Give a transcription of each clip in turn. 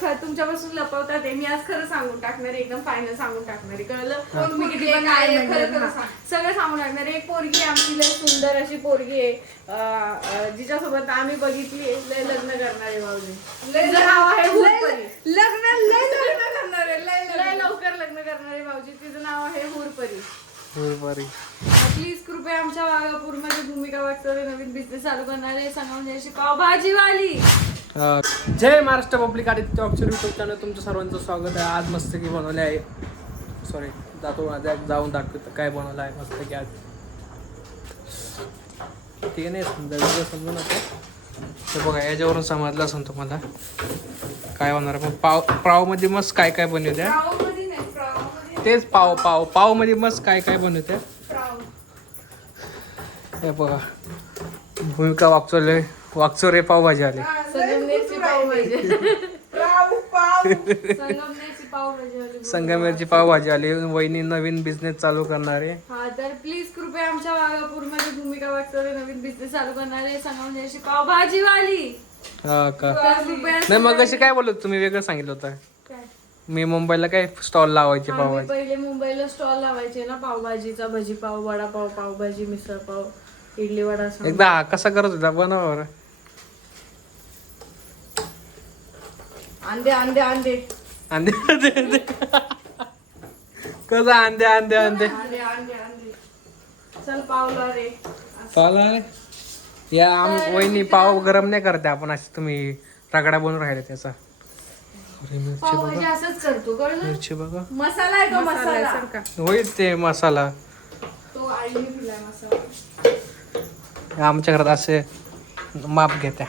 तुमच्यापासून लपवतात आहे. मी आज खरं सांगून टाकणार आहे, एकदम फायनल सांगून टाकणार आहे. कळलं? मी किती पण काय खरं सगळं सांगून टाकणार आहे. एक पोरगी आहे आमची, लय सुंदर अशी पोरगी आहे, जिच्यासोबत आम्ही बघितली लय लग्न करणार आहे भाऊजी. तिचं नाव आहे हुरपरी. लय लवकर लग्न करणार आहे भाऊजी. तिचं नाव आहे हुरपरी. प्लीज कृपया आमच्या वाघापूरमध्ये भूमिका वागचौरे नवीन बिझनेस चालू करणार आहे. सांगा पावभाजीवाली. जय महाराष्ट्र पब्लिक आदित्य टॉकचे यूट्यूब चॅनल तुमचं सर्वांचं स्वागत आहे. आज मस्त की बनवले आहे, सॉरी जाऊन दाखवतो काय बनवलं आहे मस्त की आज. ठीक आहे, नाही समजा समजून आता बघा याच्यावरून समजलं असं तुम्हाला काय होणार आहे. पण पाव मध्ये मस्त काय काय बनवत्या, तेच पाव मध्ये मस्त काय काय बनवत्या हे बघा. भूमिका वागचौरे पावभाजी आले. संगमेरची पावभाजी आली. वहिनी नवीन बिझनेस चालू करणार आहे. हा तर प्लीज कृपया आमच्या वाघापूरमध्ये भूमिका वागचौरे नवीन बिझनेस चालू करणार आहे. संगमेरची पावभाजीवाली. हा का? नाही मग अशी काय बोलत तुम्ही वेगळं सांगितलं होतं. मी मुंबईला काय स्टॉल लावायचे पावभाजी. पहिले मुंबईला स्टॉल लावायचे ना पावभाजीचा, भजी पाव, वडापाव, पावभाजी, मिसळ पाव, इडली वडा. एकदा कसा करत होता बनवा. अंडे अंडे अंडे अंडे कसं अंडे अंडे अंडे अंडे अंडे अंडे चल पावला रे पावला रे. या वहिनी पाव गरम नाही करते आपण, अशी तुम्ही रगडा बनवून राहिले त्याचा. पावभाजी असंच करतो. मिरची बघा, मसाला आहे तो, मसाला होईल ते मसाला. तो आईने दिलाय मसाला. आमच्या घरात असे माप घेत्या.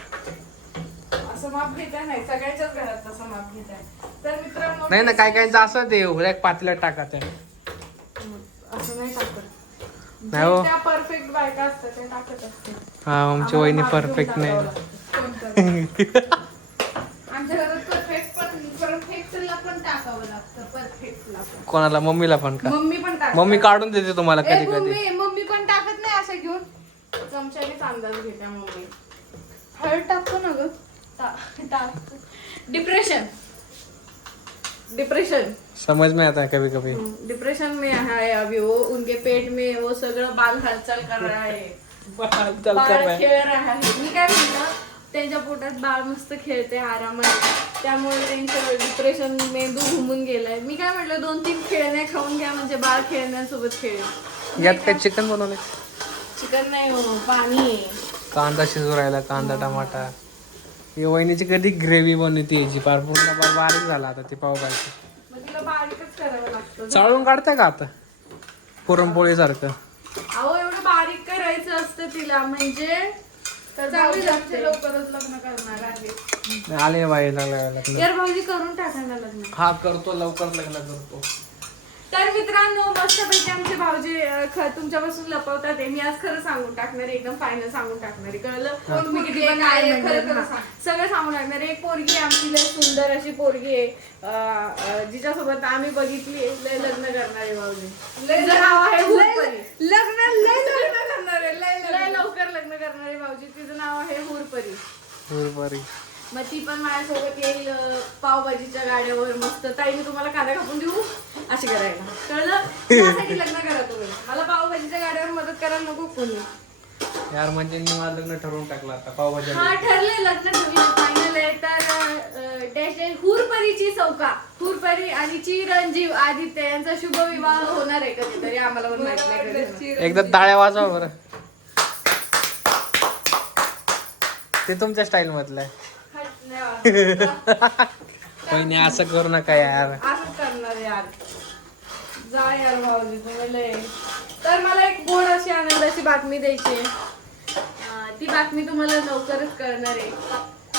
असं माप घेताय नाही, सगळ्यांच्याच घरात तसं माप घेताय. तर मित्रांनो नाही ना, काय काय असं ते एक पातेल्यात टाकत आहे. असं नाही टाकत. नाही हो, त्या परफेक्ट बायका असतात त्या टाकत असते. हा आमची वहिनी परफेक्ट नाही. आमच्या घरात परफेक्टला पण टाकावं लागतं. परफेक्टला कोणाला? मम्मीला पण का? मम्मी पण टाकते. मम्मी काढून देते तुम्हाला कधी कधी. मम्मी पण टाकत नाही, असं घेऊन चमच्याने अंदाज घेते मम्मी. हळद टाकतो ना ग, टाकतो. डिप्रेशन समझ में आता है कभी कभी. डिप्रेशन में है अभी वो. उनके पेट में वो सगळं बाल हलचल कर रहा है, बाळ खेळ रहा है. मी काय म्हणलं, त्यांच्या पोटात बाळ मस्त खेळते आरामात, त्यामुळे त्यांचं डिप्रेशन मेंदू घुमून गेलाय. मी काय म्हटलं 2-3 खेळण्या खाऊन घ्या, म्हणजे बाळ खेळण्यासोबत खेळेल. यात काय चिकन बनवलंय? चिकन नाही हो, पाणी. कांदा शिजू राहिला, कांदा टमाटा. ही वहिनीची कधी ग्रेव्ही बनवते याची, पार पूर्ण बारीक झाला आता ते पावभाजी. मग तिला बारीकच करावं लागतं. चाळून काढताय का आता पुरणपोळी सारखं? अहो एवढं बारीक करायचं असतं तिला, म्हणजे लवकरच लग्न करणार आहे. आले बाई लग्न. यार भाऊजी करून टाकायला लग्न. हा करतो, लवकर लग्न करतो. तर मित्रांनो मस्तपैकी आमचे भाऊजी तुमच्यापासून लपवतात आहे. मी आज खरं सांगून टाकणार आहे, एकदम फायनल सांगून टाकणार आहे. कळलं? मी किती पण काय सगळं सांगून टाकणार आहे. एक पोरगी आहे आमची, लय सुंदर अशी पोरगी आहे, जिच्यासोबत आम्ही बघितली लय लग्न करणार आहे भाऊजी. तिचं नाव आहे हुरपरी. लय लवकर लग्न करणार आहे भाऊजी. तिचं नाव आहे हुरपरी. मग ती पण माझ्यासोबत येईल पावभाजीच्या गाड्यावर. मस्त ताई मी तुम्हाला कांदा कापून देऊ अशी करायला. कळलं? त्यासाठी लग्न करा तुम्ही. मला पावभाजीच्या गाड्यावर मदत करायला नको कोणी. यार म्हणजे मी माझं लग्न ठरवून टाकलं आता पावभाजी. हा ठरलंय, लग्न ठरलं, फायनल आहे. तर डॅश हुरपरीची चौका, हुरपरी आणि चिरंजीव आदित्य यांचा शुभ विवाह होणार आहे कधीतरी. आम्हाला पण माहित नाही. एकदा टाळ्या वाजवा बरं. ते तुमच्या स्टाईल मधलं आहे. वहिनी असं करू नका यार. असंच करणार यार. जा यार भाऊजी तुम्ही. तर मला एक गोड अशी आनंदाची बातमी द्यायची आहे. ती बातमी तुम्हाला लवकरच कळणार आहे.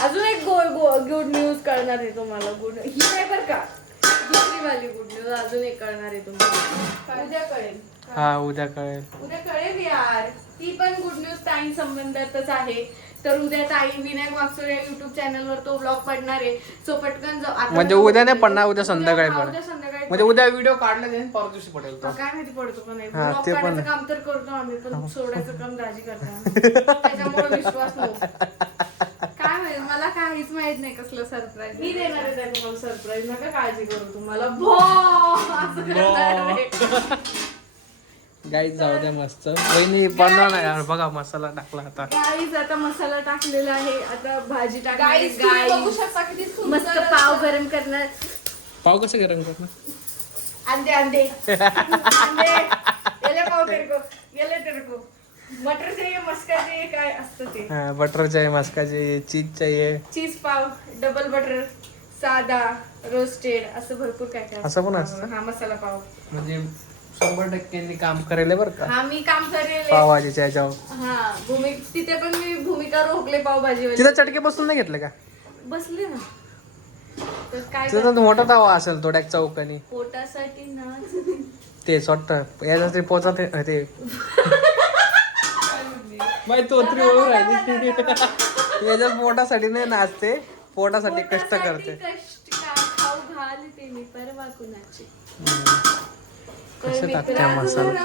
अजून एक गुड न्यूज कळणार आहे तुम्हाला. गुड ही नाही बरं का, दुसरी वाली गुड न्यूज अजून एक कळणार आहे तुम्हाला. उद्या कळेल. हा उद्या कळेल. उद्या कळेल यार. ती पण गुड न्यूज ताई संबंधातच आहे. तर उद्या ताई विनायक वागचौरे या युट्यूब चॅनलवर तो ब्लॉग पडणार आहे. सो पटकन म्हणजे उद्या नाही पडणार, उद्या संध्याकाळी पडेल. उद्या संध्याकाळी म्हणजे उद्या व्हिडिओ काढला जाईल, परवा दिवशी पडेल. काय माहिती पडतो का नाही. हा, ब्लॉग ते पण काढायचं काम तर करतो आम्ही, पण सोडायचं काम दाजी करतो. त्याच्यामुळे विश्वास नव्हता. काय माहिती मला काय काहीच माहित नाही कसलं सरप्राईज मी देणार आहे त्या तुम्हाला सरप्राईज, नका काळजी करू. तुम्हाला असं करणार आहे. गाईच जाऊ द्या मस्त. वहिनी बनवा ना यार, बघा मसाला टाकला आता. गाईज आता मसाला टाकलेला आहे, आता भाजी गाईस टाकली. तुम्ही बघू शकता किती सुंदर मस्त पाव गरम करणार. पाव कसं गरम करणार? अंडे अंडे अंडे येले पाव तेरे को, येले तेरे को. मटर चाहिए, मस्का चाहिए, काय असतं ते. हा, बटर चाहिए, मस्का चाहिए, चीज चाहिए. चीज पाव, डबल बटर, साधा, रोस्टेड, असं भरपूर काय काय असं पण असतं? हा मसाला पाव. म्हणजे 100% काम करेल बरं का हा मी काम करेल. पावभाजीच्या ह्याच्यावर. हा तिथे पण मी भूमिका रोखले पावभाजी तिथं चटके बसून नाही घेतले का? बसले ना. तर काय तिथं तर मोठा तवा असेल थोड्या चौकानी. पोटासाठी ना ते स्वतः याच्यात पोचा ते बाई तोत्री ओळू राहिली. याच्यात पोटासाठी नाही नाचते, पोटासाठी कष्ट करते. खाऊ घालते मी परवा कुणाची. कशा टाकत्या मसाला,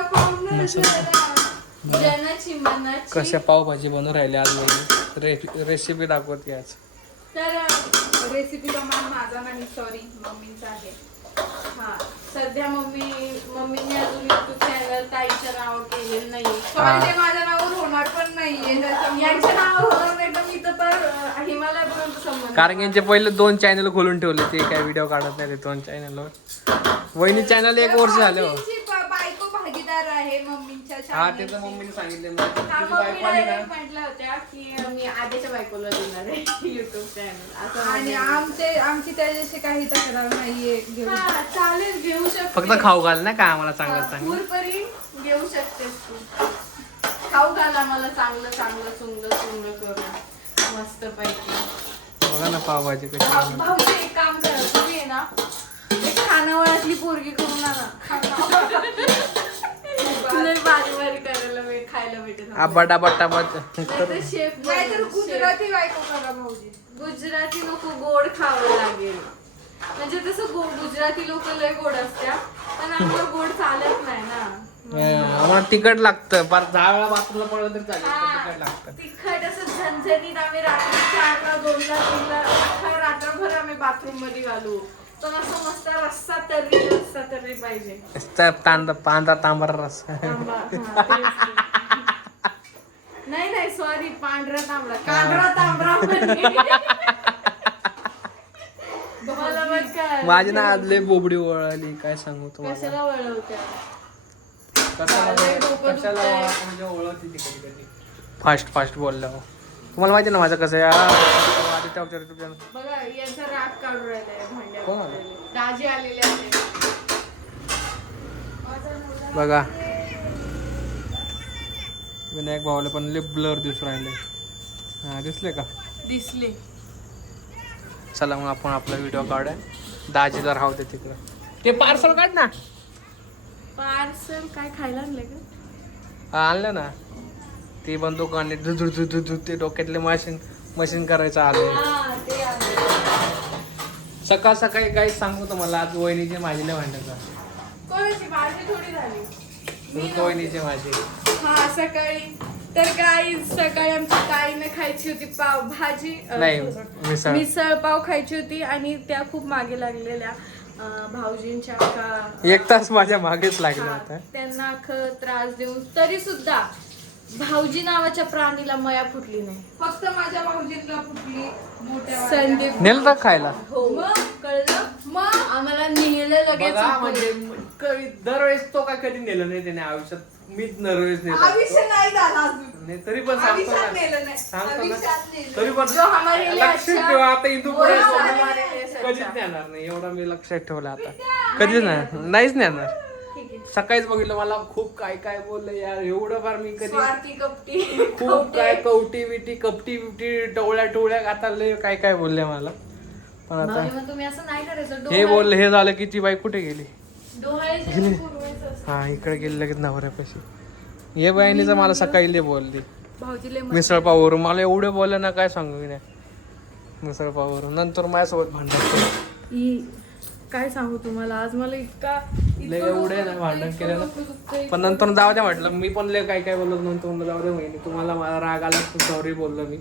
जनाची मनाची. कशा पावभाजी बनवून राहिली आज वहिनी. रेसिपी दाखवते आज. तर रेसिपीचा मान माझा नाही, सॉरी मम्मीचा आहे. हा सध्या मम्मीने अजून युट्यूब चॅनल ताईच्या नावावर केलेलं नाहीये. पण ते माझ्या नावावर होणार पण नाहीये. यांच्या नावावर होणार नाही तर मी तर पर हिमालयापर्यंत संबंध. कारण की यांचे पहिले 2 चॅनल खोलून ठेवले, ते काय व्हिडिओ काढत नाही ते 2 चॅनलवर. वहिनी चॅनल 1 वर्ष झालं. भाऊजींची बायको भागीदार आहे मम्मींच्या हा channel ते तर ची. मम्मीने सांगितलं. हा मम्मी डायरेक्ट म्हटल्या होत्या की मी आधीच्या बायकोला देणार आहे युट्यूब चॅनल असं. आणि आमची त्याच्याशी काही तक्रार नाहीये. घेऊन हा चालेल, घेऊ शकते. फक्त खाऊ घाल ना का आम्हाला चांगलं चांगलं. पूरपरी घेऊ शकतेस तू. खाऊ घाल आम्हाला चांगलं चांगलं चुंगलं चुंगलं करून मस्त पैकी. बघा ना पावभाजी कशी बनवली. भाऊजी एक काम करा, तुम्ही आहे ना एक खानावळातली पोरगी करून आणा. लय भारी भारी करायला खायला भेटेल. आबाटा बट्टा बट. नाहीतर शेफ नाहीतर गुजराती बायको करा भाऊजी. गुजराती लोक गोड खावं लागेल. म्हणजे तसं गुजराती लोक लय गोड असत्या, पण आम्हाला गोड चालत नाही ना. आम्हाला तिखट लागतं. फार 10 वेळा बाथरूमला पडलं तरी चालेल, पण तिखट लागतं. तिखट असं झणझणीत आम्ही रात्री 4ला 2ला 3ला अख्खा रात्रभर आम्ही बाथरूम मध्ये घालू. पण असं मस्त रस्सा तर्री पाहिजे. पांढरा तांबरा रस्सा. तांबा, हा, तेच. नाही सॉरी, पांढरा तांबडा, कांढरा तांबडा मला बघ काय माझी ना आदले बोबडी वळाली, काय सांगू तुम्हाला. कशाला वळवत्या. फास्ट बोलल्यावर तुम्हाला माहिती ना माझं कसं आहे. बघा यांचा राग काढून राहिलाय कोण भांड्या. आलं? दाजी आलेले आहे. बघा विनायक भाऊला पण लय ब्लर दिसून राहिले. हा दिसले का? दिसले. चला मग आपण आपला व्हिडिओ काढूया. दाजीला राहू दे तिकडं. ते पार्सल काढ ना. पार्सल काय खायला आणलं का? हा आणलं ना. ती बंदूक आणली. ते डोक्यातले मशीन करायचं आलं. हा ते आहे. सकाळ सकाळी काही सांगू तुम्हाला, आज वहिनीचे माझीला भांडायचं. कोणाची? माझी थोडी झाली. वहिनीचे माझी. हा सकाळी तर काही सकाळी आमच्या ताईने खायची होती पाव भाजी नाही, मिसळ. मिसळ पाव खायची होती आणि त्या खूप मागे लागलेल्या भाऊजींच्या का 1 तास माझ्या मागेच लागला हा, होता. त्यांना अख्खं त्रास देऊन तरी सुद्धा भाऊजी नावाच्या प्राणीला मया फुटली नाही. फक्त माझ्या भाऊजींना फुटली मोठ्या संदीप नेल तर खायला. हो कळलं. मग आम्हाला नेलं लगेच. बघा म्हणजे दरवेळेस तो काय कधी नेलं नाही त्याने आयुष्यात. मीच दरवेळेस नेलं. आयुष्य नाही झाला अजून. नाही, तरी पण सांगतो आयुष्यात ना. नेलं नाही. सांगतो ना. आयुष्यात नेलं. तरी पण जो हमारे लिए लक्षात अच्छा, ठेवा. आता इथून पुढे वो सोडून हमारे लिए सच्चा. कधीच नेणार नाही. एवढं मी लक्षात ठेवलं आता. कधीच नाहीच नेणार. ठीक आहे. सकाळीच बघितलं मला खूप काय बोललं यार. एवढं फार मी कधी स्वार्थी कपटी खूप काय कवटी बिटी कपटी बिटी टवळ्या आता लय काय बोलले मला. पण आता भाऊजी, मग तुम्ही असं नाही करायचं. हे बोलले, हे झालं की ती बाई कुठे गेली. डोहाळ्याच्या पुरवायचं असतं. हा इकडे गेली लगेच नवऱ्यापाशी. हे बहिणीचं मला सकाळी लय बोलली भाऊजीले मिसळ पाववरून. मला एवढे बोलले ना काय सांगू मी नाही. मिसळ पाववरून नंतर माझ्यासोबत भांडण. काय सांगू तुम्हाला, आज मला लय एवढे ना भांडण केलं ना. पण नंतर जाऊ द्या म्हटलं. मी पण लय काय बोललो. नंतर जाऊ द्या बहिणी, तुम्हाला मला राग आला तर सॉरी बोललो मी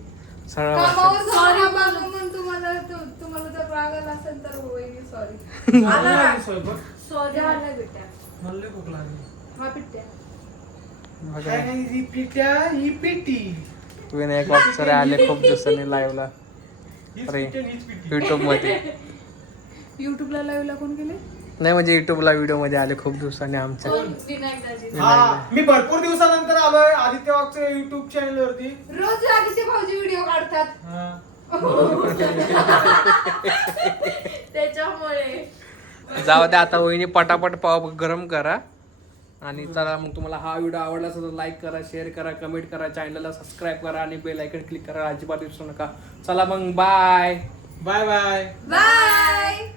सरळ. कामावर सॉरी म्हणून तुम्हाला जर राग आला असेल तर वहिनी सॉरी. सॉरी आला बेटा. हा पिट्ट्या. विनायक वाकचरे आले खूप दिवसांनी लाईव्हला. अरे युट्यूब मध्ये युट्यूबला लाईव्हला कोण गेले? नाही म्हणजे युट्यूबला व्हिडिओ मध्ये आले खूप दिवसांनी आमच्या. विनायक दाजी. मी भरपूर दिवसानंतर आलोय आदित्य वाघच्या युट्यूब चॅनल वरती. रोज आदित्य भाऊजी व्हिडिओ काढतात. त्याच्यामुळे जाऊ द्या आता वहिनी पटापट पाव गरम करा. आणि चला मग तुम्हाला हा व्हिडिओ आवडला असेल तर लाईक करा, शेअर करा, कमेंट करा, चॅनलला सबस्क्राईब करा आणि बेल आयकन क्लिक करा. अजिबात विसरू नका. चला मग बाय बाय बाय. बाय.